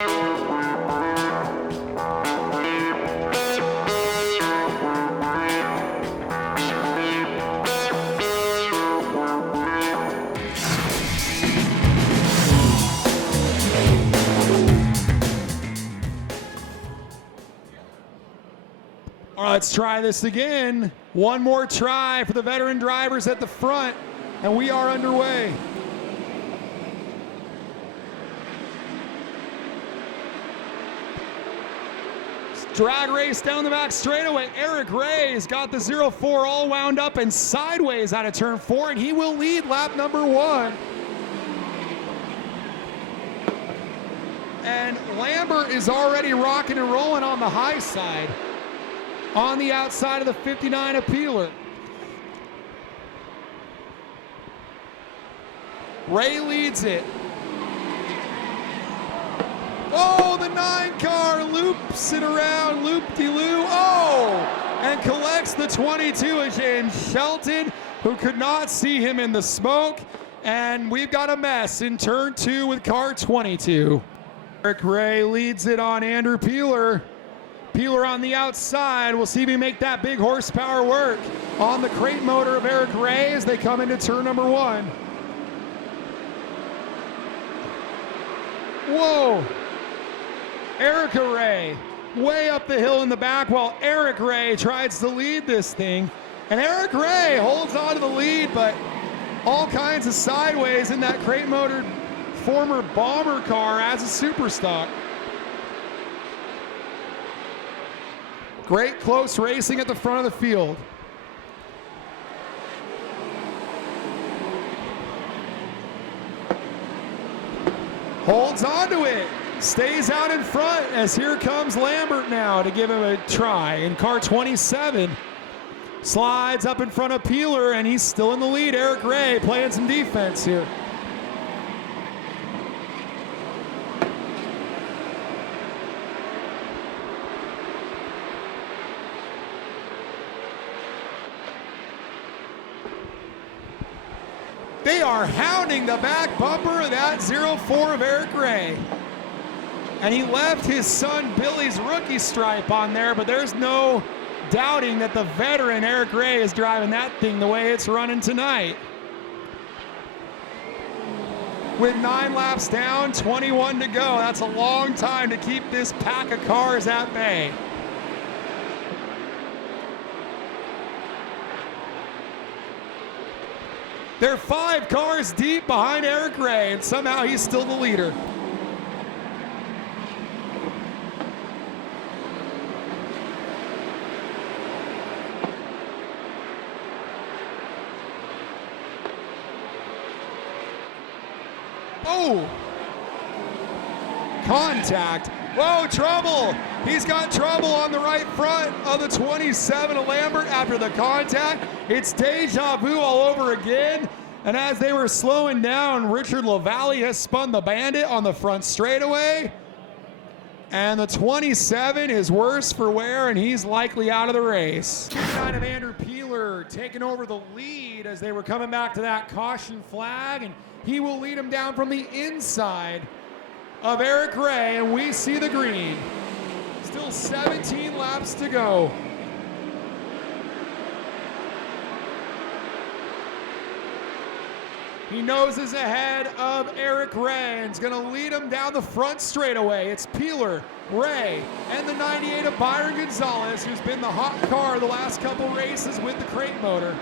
All right, let's try this again. One more try for the veteran drivers at the front, and we are underway. Drag race down the back straightaway. Eric Ray has got the 0-4 all wound up and sideways out of turn 4, and he will lead lap number 1. And Lambert is already rocking and rolling on the high side, on the outside of the 59 of Peeler. Ray leads it. Oh, the 9 car loops it around, loop-de-loo. Oh, and collects the 22 of James Shelton, who could not see him in the smoke. And we've got a mess in turn 2 with car 22. Eric Ray leads it on Andrew Peeler. Peeler on the outside. We'll see if he make that big horsepower work on the crate motor of Eric Ray as they come into turn number 1. Whoa. Erica Ray way up the hill in the back while Eric Ray tries to lead this thing. And Eric Ray holds on to the lead, but all kinds of sideways in that crate motor former bomber car as a super stock. Great close racing at the front of the field. Holds on to it. Stays out in front as here comes Lambert now to give him a try. And car 27 slides up in front of Peeler, and he's still in the lead. Eric Ray playing some defense here. They are hounding the back bumper of that 0-4 of Eric Ray. And he left his son Billy's rookie stripe on there, but there's no doubting that the veteran Eric Ray is driving that thing the way it's running tonight. With 9 laps down, 21 to go. That's a long time to keep this pack of cars at bay. They're 5 cars deep behind Eric Ray, and somehow he's still the leader. Oh! Contact. Whoa, trouble! He's got trouble on the right front of the 27 of Lambert after the contact. It's deja vu all over again. And as they were slowing down, Richard LaValle has spun the Bandit on the front straightaway. And the 27 is worse for wear, and he's likely out of the race. 29 of Andrew Peeler taking over the lead as they were coming back to that caution flag, and he will lead him down from the inside of Eric Ray, and we see the green. Still 17 laps to go. He noses ahead of Eric Ray and is going to lead him down the front straightaway. It's Peeler, Ray, and the 98 of Byron Gonzalez, who's been the hot car the last couple races with the crate motor.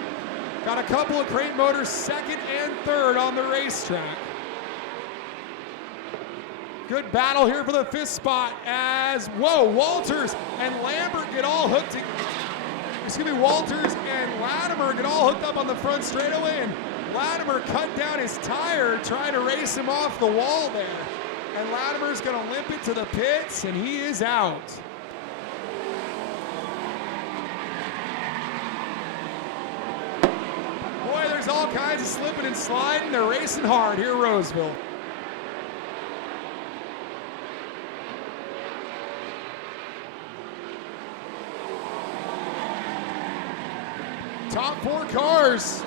Got a couple of crate motors second and third on the racetrack. Good battle here for the 5th spot as, whoa, Walters and Lambert get all hooked. Walters and Latimer get all hooked up on the front straightaway, and Latimer cut down his tire trying to race him off the wall there. And Latimer's going to limp it to the pits, and he is out. Boy, there's all kinds of slipping and sliding. They're racing hard here at Roseville. Top 4 cars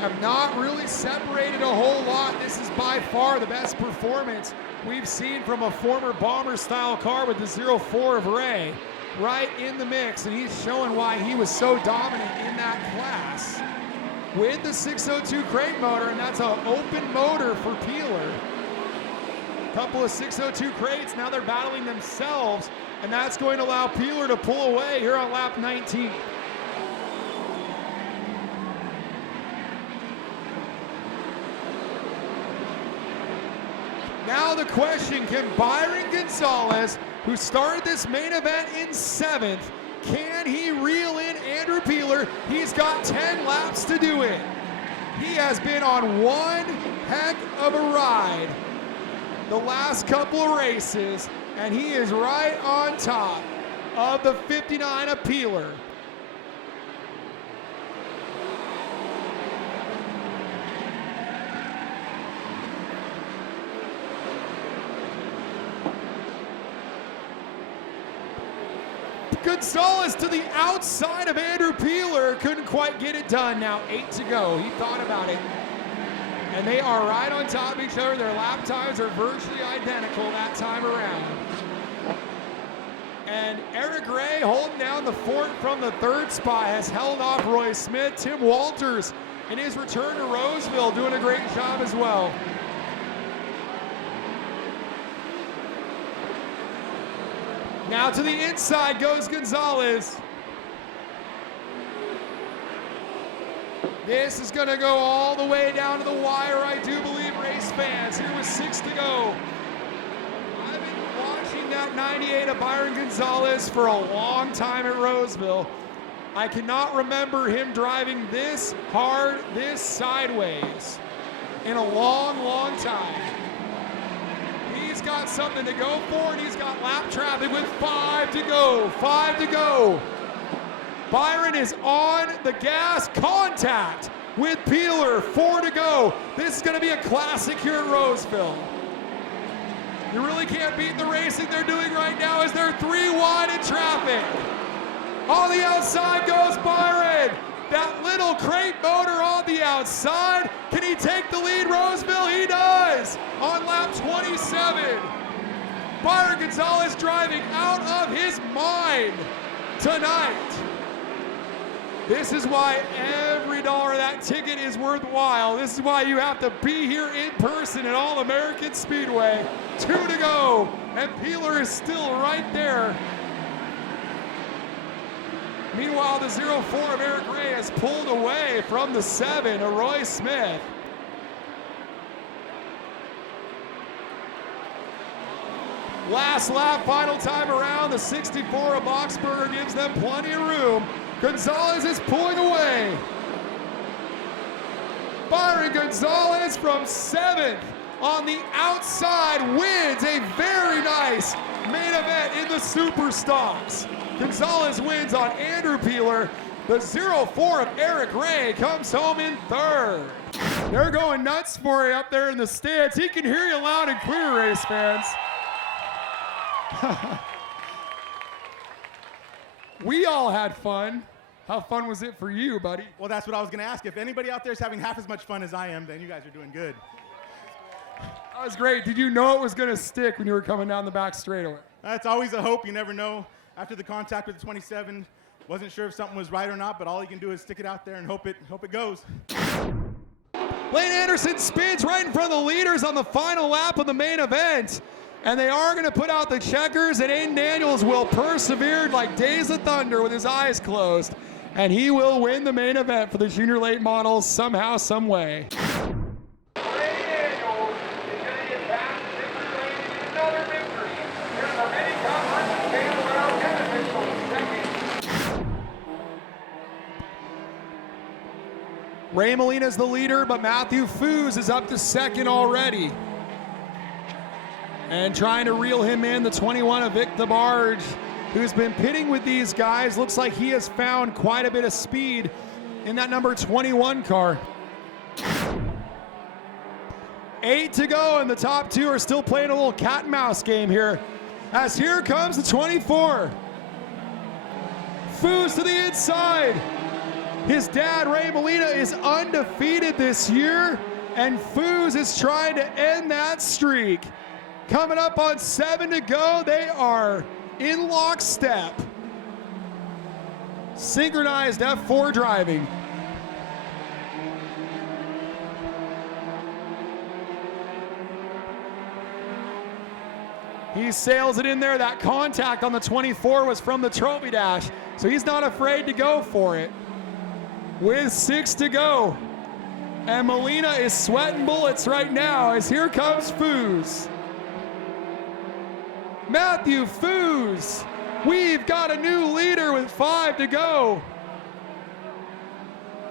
have not really separated a whole lot. This is by far the best performance we've seen from a former bomber-style car with the 04 of Ray, right in the mix, and he's showing why he was so dominant in that class with the 602 crate motor, and that's an open motor for Peeler. Couple of 602 crates, now they're battling themselves, and that's going to allow Peeler to pull away here on lap 19. Now the question, can Byron Gonzalez, who started this main event in 7th, can he reel in Andrew Peeler? He's got 10 laps to do it. He has been on one heck of a ride the last couple of races, and he is right on top of the 59 of Peeler. Gonzalez to the outside of Andrew Peeler, couldn't quite get it done. Now 8 to go, he thought about it. And they are right on top of each other. Their lap times are virtually identical that time around. And Eric Ray holding down the fort from the 3rd spot has held off Roy Smith. Tim Walters in his return to Roseville doing a great job as well. Now to the inside goes Gonzalez. This is going to go all the way down to the wire, I do believe, race fans. Here with 6 to go. I've been watching that 98 of Byron Gonzalez for a long time at Roseville. I cannot remember him driving this hard, this sideways in a long, long time. He's got something to go for, and he's got lap traffic with 5 to go. 5 to go. Byron is on the gas, contact with Peeler, 4 to go. This is going to be a classic here at Roseville. You really can't beat the racing they're doing right now as they're 3 wide in traffic. On the outside goes Byron. That little crate motor on the outside. Can he take the lead, Roseville? He does on lap 27. Byron Gonzalez driving out of his mind tonight. This is why every dollar of that ticket is worthwhile. This is why you have to be here in person at All American Speedway. 2 to go, and Peeler is still right there. Meanwhile, the 04 of Eric Ray has pulled away from the 7 of Roy Smith. Last lap, final time around, the 64 of Boxberger gives them plenty of room. Gonzalez is pulling away. Byron Gonzalez from 7th on the outside wins a very nice main event in the Super Stocks. Gonzalez wins on Andrew Peeler. The 04 of Eric Ray comes home in 3rd. They're going nuts for you up there in the stands. He can hear you loud and clear, race fans. We all had fun. How fun was it for you, buddy? Well, that's what I was going to ask. If anybody out there is having half as much fun as I am, then you guys are doing good. That was great. Did you know it was going to stick when you were coming down the back straightaway? That's always a hope. You never know. After the contact with the 27, wasn't sure if something was right or not, but all you can do is stick it out there and hope it goes. Lane Anderson spins right in front of the leaders on the final lap of the main event. And they are going to put out the checkers, and Aiden Daniels will persevere like Days of Thunder with his eyes closed. And he will win the main event for the junior late models somehow, some way. Ray Molina's the leader, but Matthew Foos is up to 2nd already. And trying to reel him in, the 21 of Vic the Barge, who's been pitting with these guys. Looks like he has found quite a bit of speed in that number 21 car. 8 to go, and the top 2 are still playing a little cat and mouse game here. As here comes the 24. Foos to the inside. His dad, Ray Molina, is undefeated this year, and Foos is trying to end that streak. Coming up on 7 to go. They are in lockstep. Synchronized F4 driving. He sails it in there. That contact on the 24 was from the trophy dash, so he's not afraid to go for it. With 6 to go. And Molina is sweating bullets right now as here comes Foos. Matthew Foos. We've got a new leader with 5 to go.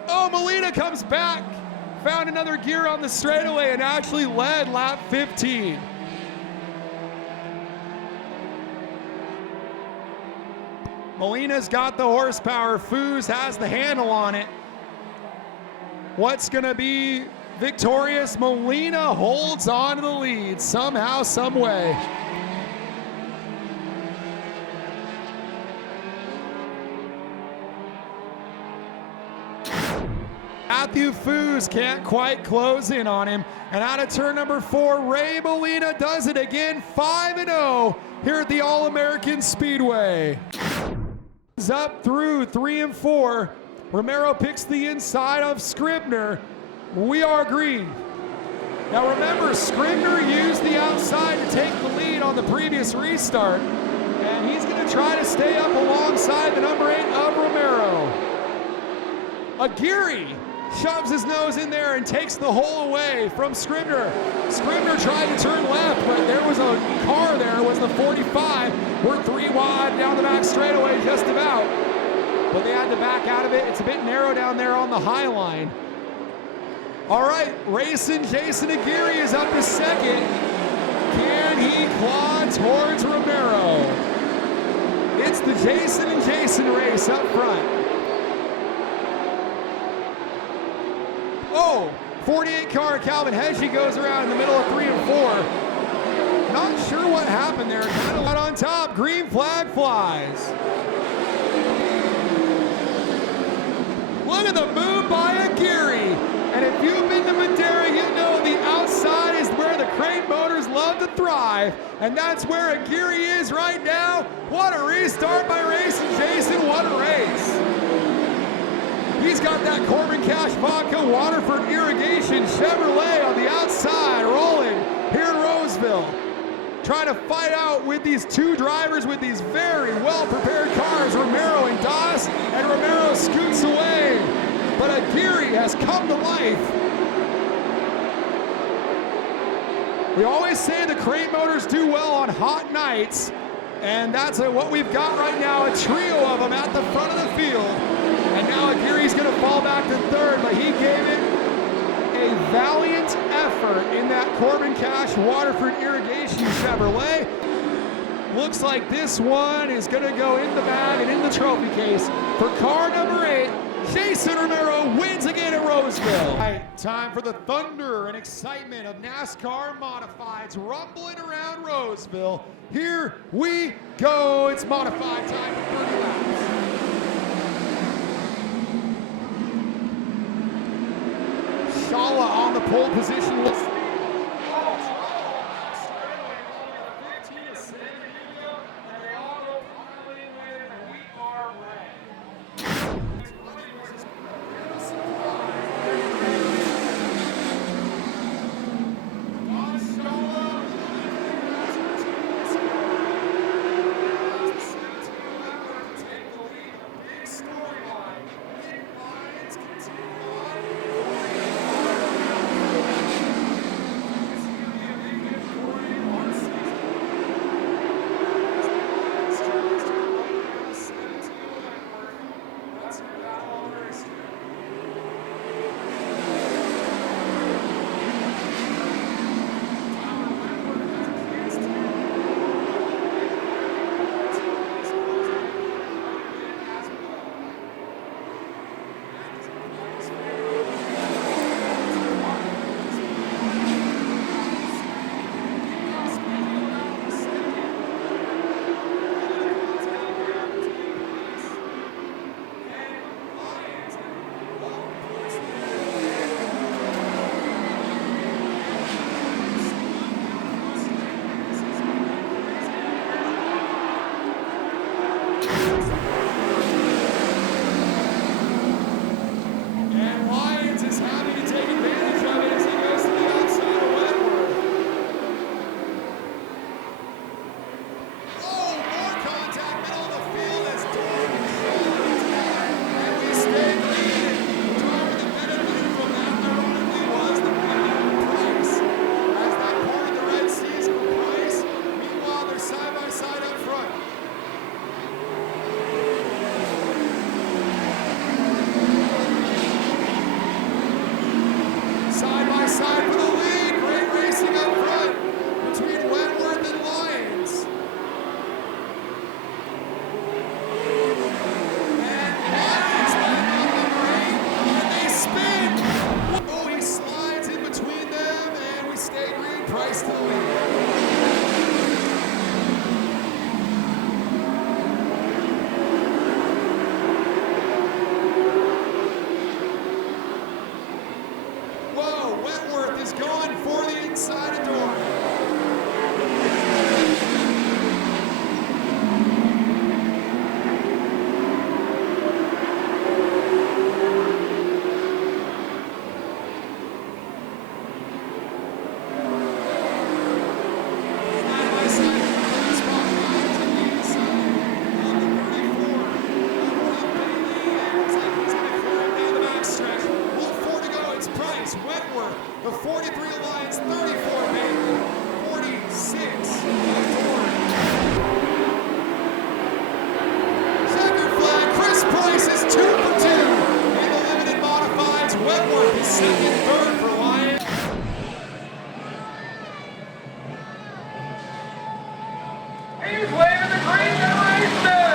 Oh, Molina comes back. Found another gear on the straightaway and actually led lap 15. Molina's got the horsepower. Foos has the handle on it. What's going to be victorious? Molina holds on to the lead somehow, some way. Matthew Foos can't quite close in on him. And out of turn number 4, Ray Molina does it again, 5-0 here at the All-American Speedway. Up through 3 and 4. Romero picks the inside of Scribner. We are green. Now remember, Scribner used the outside to take the lead on the previous restart, and he's going to try to stay up alongside the number 8 of Romero. Aguirre shoves his nose in there and takes the hole away from Scribner. Scribner tried to turn left, but there was a car there. It was the 45. We're 3 wide down the back straightaway just about. But they had to back out of it. It's a bit narrow down there on the high line. All right, racing Jason Aguirre is up to second. Can he claw towards Romero? It's the Jason and Jason race up front. Oh, 48 car Calvin Hedgie goes around in the middle of 3 and 4. Not sure what happened there. Kind of out on top. Green flag flies. Look at the move by Aguirre. And if you've been to Madera, you know the outside is where the crate motors love to thrive. And that's where Aguirre is right now. What a restart by Racing Jason. What a race. He's got that Corbin Cash Vodka Waterford Irrigation Chevrolet on the outside rolling here in Roseville. Trying to fight out with these 2 drivers with these very well-prepared cars, Romero and Das, and Romero scoots away. But Aguirre has come to life. We always say the crate motors do well on hot nights, and that's what we've got right now, a trio of them at the front of the field. And now Aguirre's going to fall back to 3rd, but he gave it a valiant effort in that Corbin Cash Waterford Irrigation Chevrolet. Looks like this one is going to go in the bag and in the trophy case for car number 8. Jason Romero wins again at Roseville. All right, time for the thunder and excitement of NASCAR Modifieds rumbling around Roseville. Here we go. It's modified time for 30 laps. Shala on the pole position. 43 Alliance, 34 Baker, 46 Torrey. Checkered flag, Chris Price is 2 for 2 in the limited modifieds. Wentworth is second, third for Lions. He's waving the green and racer!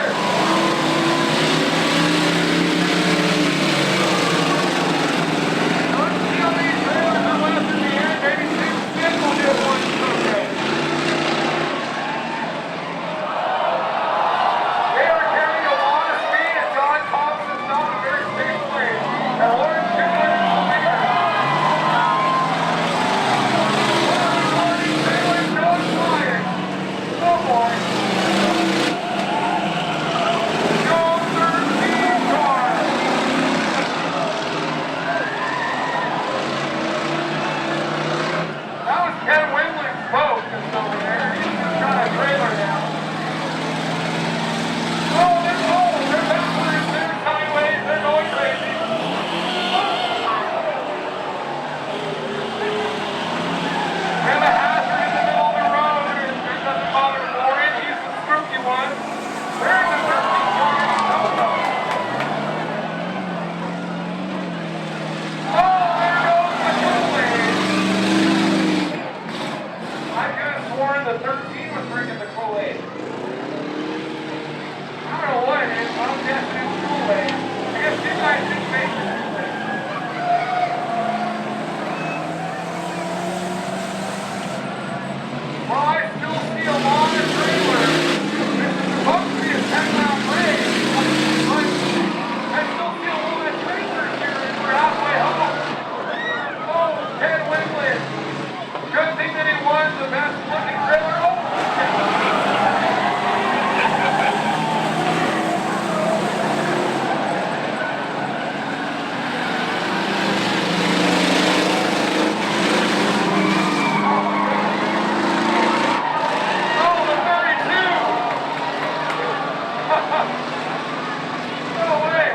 Don't see all these trailers are left in the air. Maybe Tim Smith will do one someday. They are carrying a lot of speed, and John Thompson's not a very safe place. And Lawrence Schindler is the leader. Trailers going flying. Oh boy. Ken Wingland's boat is over there. He's just got a trailer now. Oh, they're cold. They're backwards. They're sideways. They're going crazy. We have a hazard in the middle of the road. It doesn't bother Warren. He's the spooky one. There's the 13 car. Oh, there goes the Kool-Aid. I could have sworn the 13 was drinking the Kool-Aid. I don't know what it is, but I'm guessing it's Kool-Aid. I guess you guys didn't make it. Well, I still see a lot of trailers. This is supposed to be a 10-round race. But I still see a lot of trailers here and we're halfway home. Oh, Ted Wingland. Good thing that he won the best looking trailer. Oh! Oh, the 32! No way!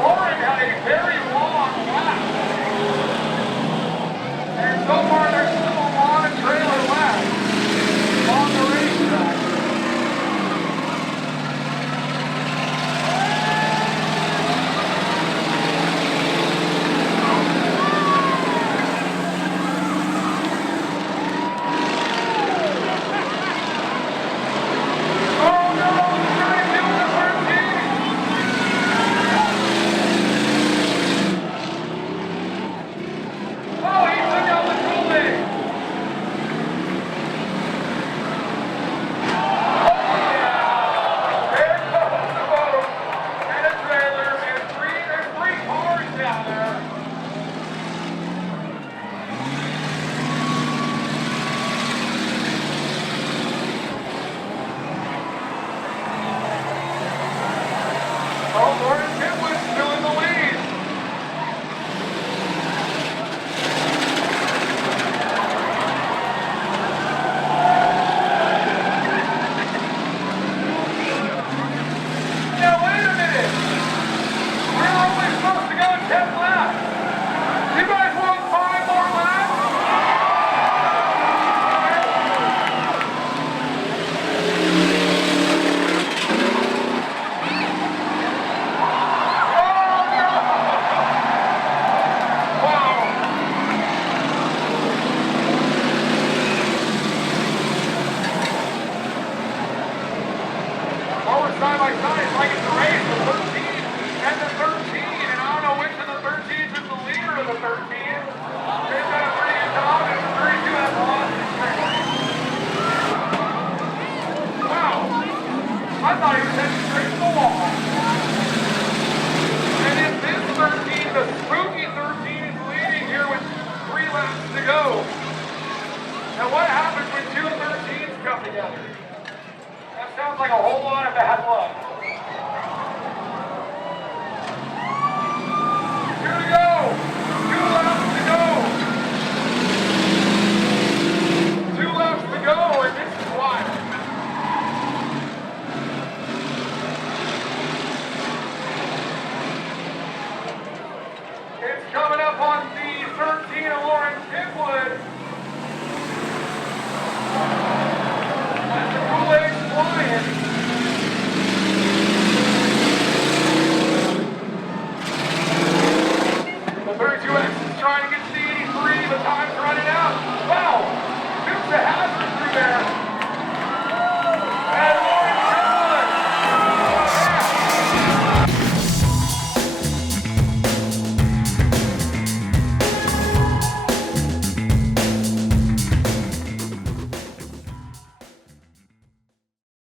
Warren had a very long lap. And so far there's still a lot of trailer left on the racetrack. Oh no, he's trying to do the 13. Oh, he took out the Kool-Aid. There goes the boat and a trailer and there's three cars down there. Oh, Gordon Pitwood's still in the lead. Now wait a minute. We're only supposed to go 10 laps. You guys want 5 more laps? Oh no! Wow. Well, we're side by side. It's like it's a race, the 13 and the 13. And I don't know which of the 13s is the leader of the 13. They've done a pretty good job, and the 32 has lost his trailer. Wow. I thought he was heading straight to the wall. And if this 13, the spooky 13, is leading here with 3 laps to go. Now what happens when two 13s come together? That sounds like a whole lot of bad luck.